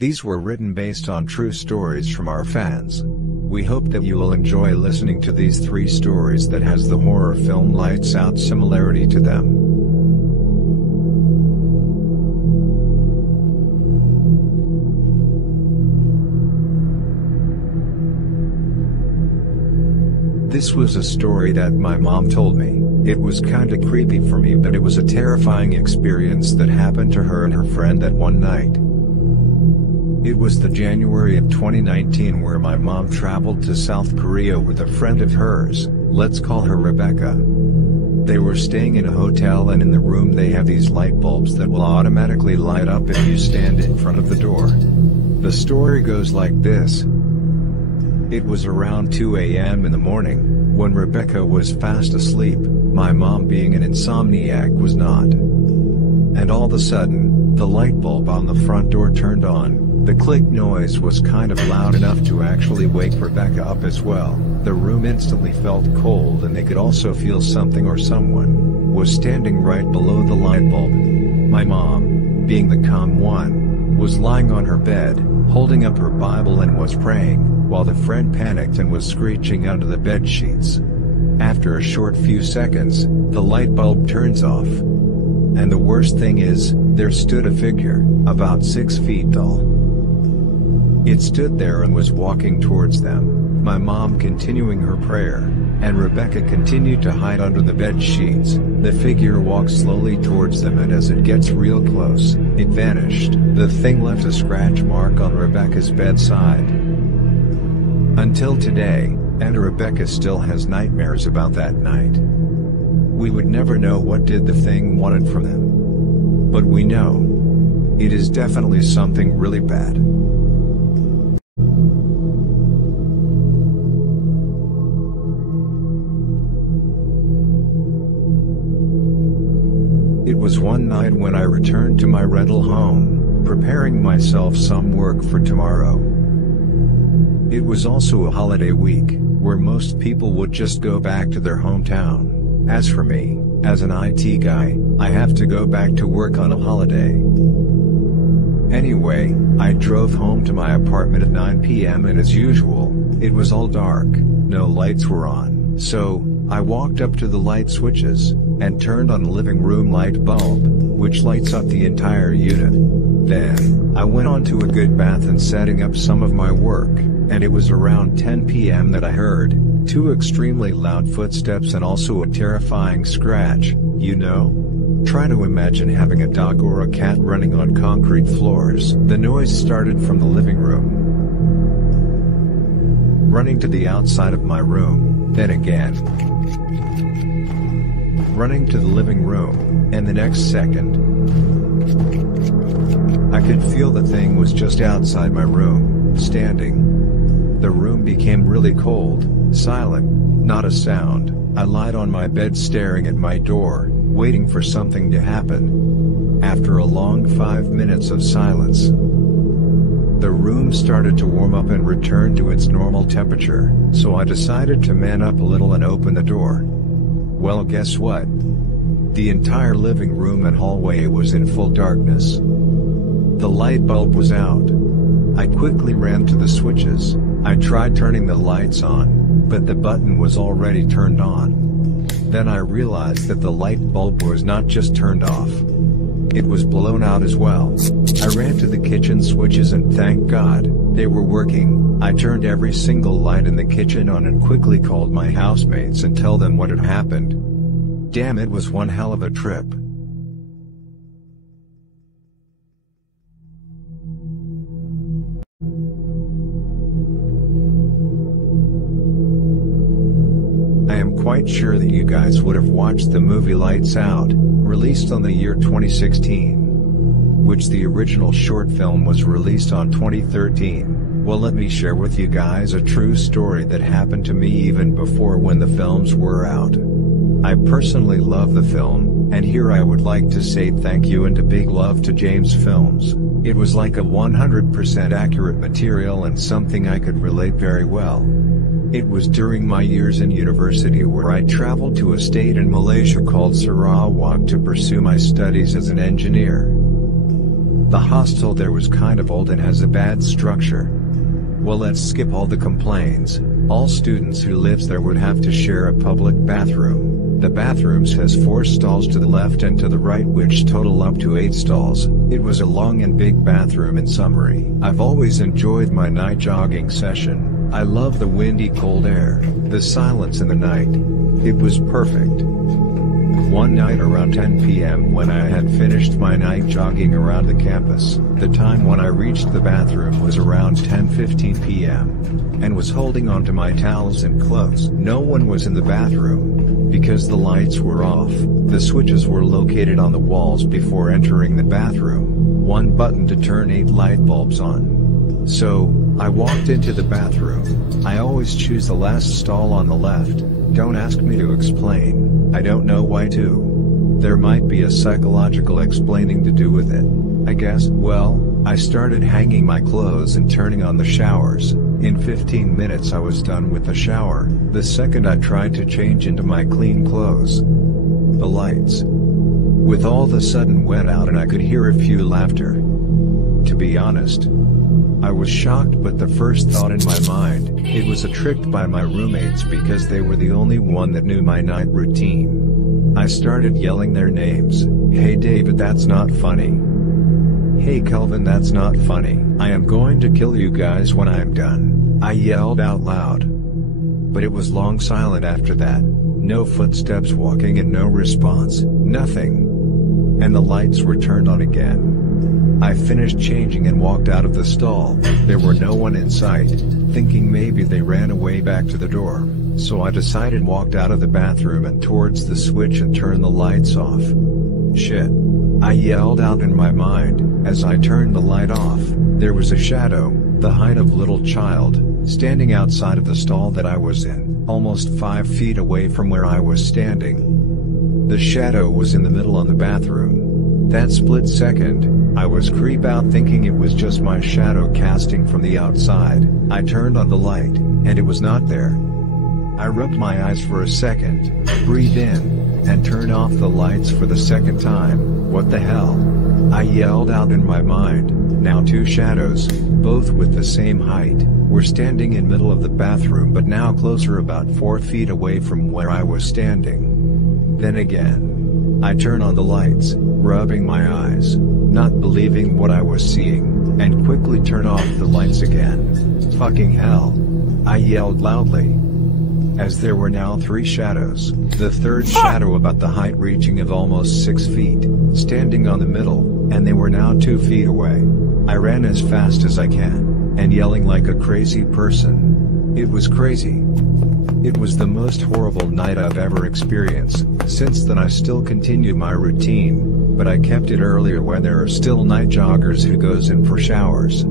These were written based on true stories from our fans. We hope that you will enjoy listening to these 3 stories that has the horror film Lights Out similarity to them. This was a story that my mom told me. It was kinda creepy for me, but it was a terrifying experience that happened to her and her friend that one night. It was the January of 2019 where my mom traveled to South Korea with a friend of hers, let's call her Rebecca. They were staying in a hotel, and in the room they have these light bulbs that will automatically light up if you stand in front of the door. The story goes like this. It was around 2 a.m. in the morning, when Rebecca was fast asleep. My mom, being an insomniac, was not. And all of a sudden, the light bulb on the front door turned on. The click noise was kind of loud enough to actually wake Rebecca up as well. The room instantly felt cold, and they could also feel something or someone was standing right below the light bulb. My mom, being the calm one, was lying on her bed, holding up her Bible and was praying, while the friend panicked and was screeching under the bed sheets. After a short few seconds, the light bulb turns off. And the worst thing is, there stood a figure, about 6 feet tall. It stood there and was walking towards them, my mom continuing her prayer, and Rebecca continued to hide under the bed sheets. The figure walked slowly towards them, and as it gets real close, it vanished. The thing left a scratch mark on Rebecca's bedside. Until today, and Rebecca still has nightmares about that night. We would never know what did the thing wanted from them. But we know. It is definitely something really bad. It was one night when I returned to my rental home, preparing myself some work for tomorrow. It was also a holiday week, where most people would just go back to their hometown. As for me, as an IT guy, I have to go back to work on a holiday. Anyway, I drove home to my apartment at 9 p.m. and as usual, it was all dark, no lights were on, so I walked up to the light switches, and turned on the living room light bulb, which lights up the entire unit. Then, I went on to a good bath and setting up some of my work, and it was around 10 p.m. that I heard 2 extremely loud footsteps and also a terrifying scratch, you know? Try to imagine having a dog or a cat running on concrete floors. The noise started from the living room, running to the outside of my room, then again, running to the living room, and the next second, I could feel the thing was just outside my room, standing. The room became really cold, silent, not a sound. I lied on my bed staring at my door, waiting for something to happen. After a long 5 minutes of silence, the room started to warm up and return to its normal temperature, so I decided to man up a little and open the door. Well, guess what? The entire living room and hallway was in full darkness. The light bulb was out. I quickly ran to the switches. I tried turning the lights on, but the button was already turned on. Then I realized that the light bulb was not just turned off. It was blown out as well. I ran to the kitchen switches and thank God, they were working. I turned every single light in the kitchen on and quickly called my housemates and tell them what had happened. Damn, it was one hell of a trip. I am quite sure that you guys would have watched the movie Lights Out, released on the year 2016. Which the original short film was released on 2013. Well, let me share with you guys a true story that happened to me even before when the films were out. I personally love the film, and here I would like to say thank you and a big love to James Films. It was like a 100% accurate material and something I could relate very well. It was during my years in university where I traveled to a state in Malaysia called Sarawak to pursue my studies as an engineer. The hostel there was kind of old and has a bad structure. Well, let's skip all the complaints. All students who lives there would have to share a public bathroom. The bathrooms has 4 stalls to the left and to the right which total up to 8 stalls. It was a long and big bathroom in summary. I've always enjoyed my night jogging session. I love the windy cold air, the silence in the night. It was perfect. One night around 10 p.m. when I had finished my night jogging around the campus, the time when I reached the bathroom was around 10:15 p.m. and was holding onto my towels and clothes. No one was in the bathroom, because the lights were off. The switches were located on the walls before entering the bathroom, one button to turn 8 light bulbs on. So, I walked into the bathroom. I always choose the last stall on the left. Don't ask me to explain. I don't know why to. There might be a psychological explaining to do with it, I guess. Well, I started hanging my clothes and turning on the showers. In 15 minutes I was done with the shower. The second I tried to change into my clean clothes, the lights with all the sudden went out and I could hear a few laughter. To be honest, I was shocked, but the first thought in my mind, it was a trick by my roommates because they were the only one that knew my night routine. I started yelling their names. Hey David, that's not funny. Hey Kelvin, that's not funny. I am going to kill you guys when I am done, I yelled out loud. But it was long silent after that. No footsteps walking and no response, nothing. And the lights were turned on again. I finished changing and walked out of the stall. There were no one in sight, thinking maybe they ran away back to the door. So I decided walked out of the bathroom and towards the switch and turned the lights off. Shit, I yelled out in my mind. As I turned the light off, there was a shadow, the height of a little child, standing outside of the stall that I was in, almost 5 feet away from where I was standing. The shadow was in the middle of the bathroom. That split second, I was creeped out thinking it was just my shadow casting from the outside. I turned on the light, and it was not there. I rubbed my eyes for a second, breathed in, and turned off the lights for the second time. What the hell? I yelled out in my mind. Now 2 shadows, both with the same height, were standing in middle of the bathroom but now closer about 4 feet away from where I was standing. Then again, I turned on the lights, rubbing my eyes, not believing what I was seeing, and quickly turned off the lights again. Fucking hell! I yelled loudly. As there were now 3 shadows, the third shadow about the height reaching of almost 6 feet, standing on the middle, and they were now 2 feet away. I ran as fast as I can, and yelling like a crazy person. It was crazy. It was the most horrible night I've ever experienced. Since then I still continue my routine, but I kept it earlier when there are still night joggers who goes in for showers.